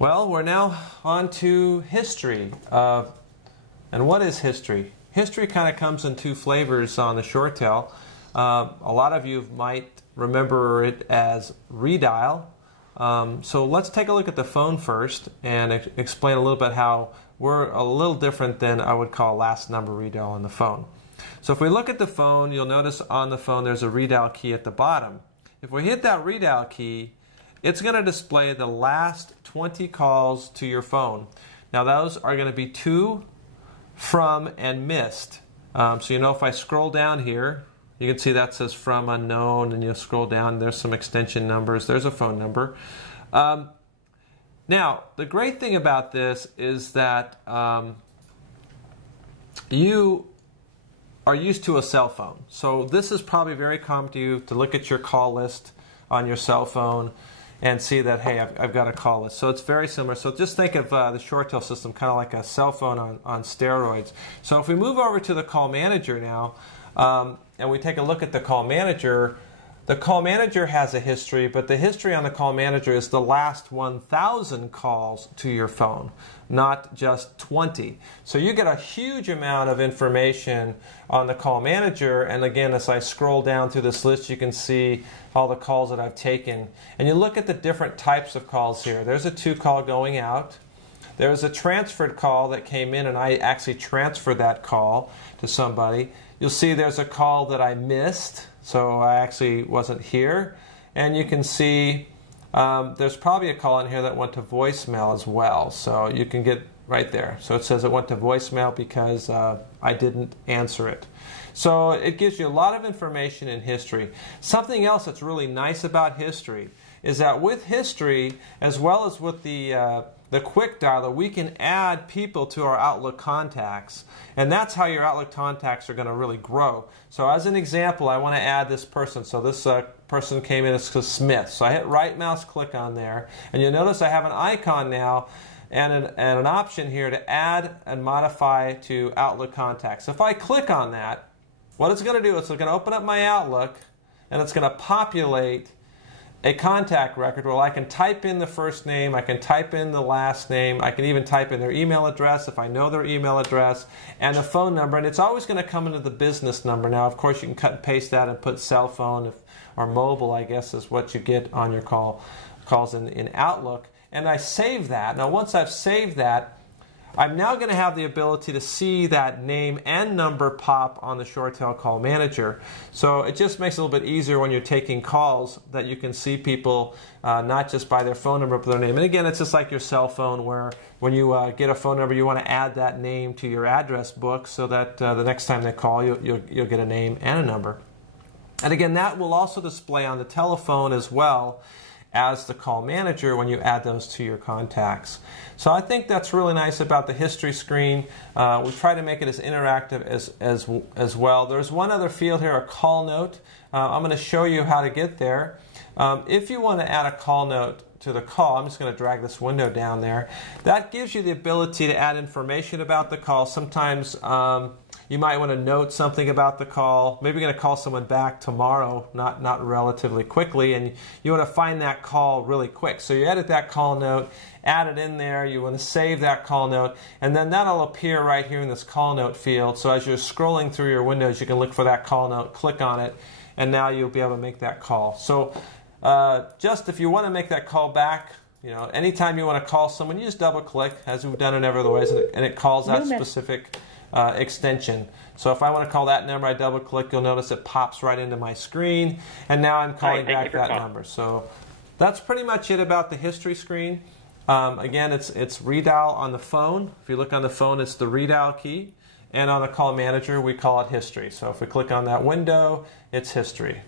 Well, we're now on to history. And what is history? History kind of comes in two flavors on the ShoreTel. A lot of you might remember it as redial. So let's take a look at the phone first and explain a little bit how we're a little different than I would call last number redial on the phone. So if we look at the phone, you'll notice on the phone there's a redial key at the bottom. If we hit that redial key, it's going to display the last 20 calls to your phone. Now those are going to be to, from, and missed. So you know if I scroll down here, you can see that says from unknown, and you'll scroll down, there's some extension numbers, there's a phone number. Now, the great thing about this is that you are used to a cell phone. So this is probably very common to you to look at your call list on your cell phone and see that, hey, I've got a call list. So it's very similar. So just think of the ShoreTel system kind of like a cell phone on steroids. So if we move over to the call manager now, and we take a look at the call manager has a history, but the history on the call manager is the last 1,000 calls to your phone, not just 20. So you get a huge amount of information on the call manager, and again, as I scroll down through this list, you can see all the calls that I've taken. And you look at the different types of calls here. There's a to call going out. There's a transferred call that came in, and I actually transferred that call to somebody. You'll see there's a call that I missed, so I actually wasn't here. And you can see there's probably a call in here that went to voicemail as well. So you can get right there. So it says it went to voicemail because I didn't answer it. So it gives you a lot of information in history. Something else that's really nice about history is that with history, as well as with the quick dialer, we can add people to our Outlook contacts. And that's how your Outlook contacts are going to really grow. So as an example, I want to add this person. So this person came in as Smith. So I hit right mouse click on there. And you'll notice I have an icon now and an option here to add and modify to Outlook contacts. So if I click on that, what it's going to do is it's going to open up my Outlook and it's going to populate a contact record where I can type in the first name, I can type in the last name, I can even type in their email address if I know their email address, and the phone number, and it's always going to come into the business number. Now, of course, you can cut and paste that and put cell phone or mobile, I guess, is what you get on your calls in Outlook. And I save that. Now, once I've saved that, I'm now going to have the ability to see that name and number pop on the ShoreTel call manager. So it just makes it a little bit easier when you're taking calls that you can see people not just by their phone number but their name. And again, it's just like your cell phone where when you get a phone number, you want to add that name to your address book so that the next time they call, you'll get a name and a number. And again, that will also display on the telephone as well as the call manager when you add those to your contacts. So I think that's really nice about the history screen. We try to make it as interactive as well. There's one other field here, a call note. I'm going to show you how to get there. If you want to add a call note to the call, I'm just going to drag this window down there. That gives you the ability to add information about the call. Sometimes you might want to note something about the call. Maybe you're going to call someone back tomorrow, not relatively quickly, and you want to find that call really quick. So you edit that call note, add it in there, you want to save that call note, and then that'll appear right here in this call note field. So as you're scrolling through your windows, you can look for that call note, click on it, and now you'll be able to make that call. So just if you want to make that call back, anytime you want to call someone, you just double click, as we've done in every other ways, and it calls that specific extension. So if I want to call that number, I double click, you'll notice it pops right into my screen, and now I'm calling back that number. So that's pretty much it about the history screen. Again, it's redial on the phone. If you look on the phone, it's the redial key, and on the call manager, we call it history. So if we click on that window, it's history.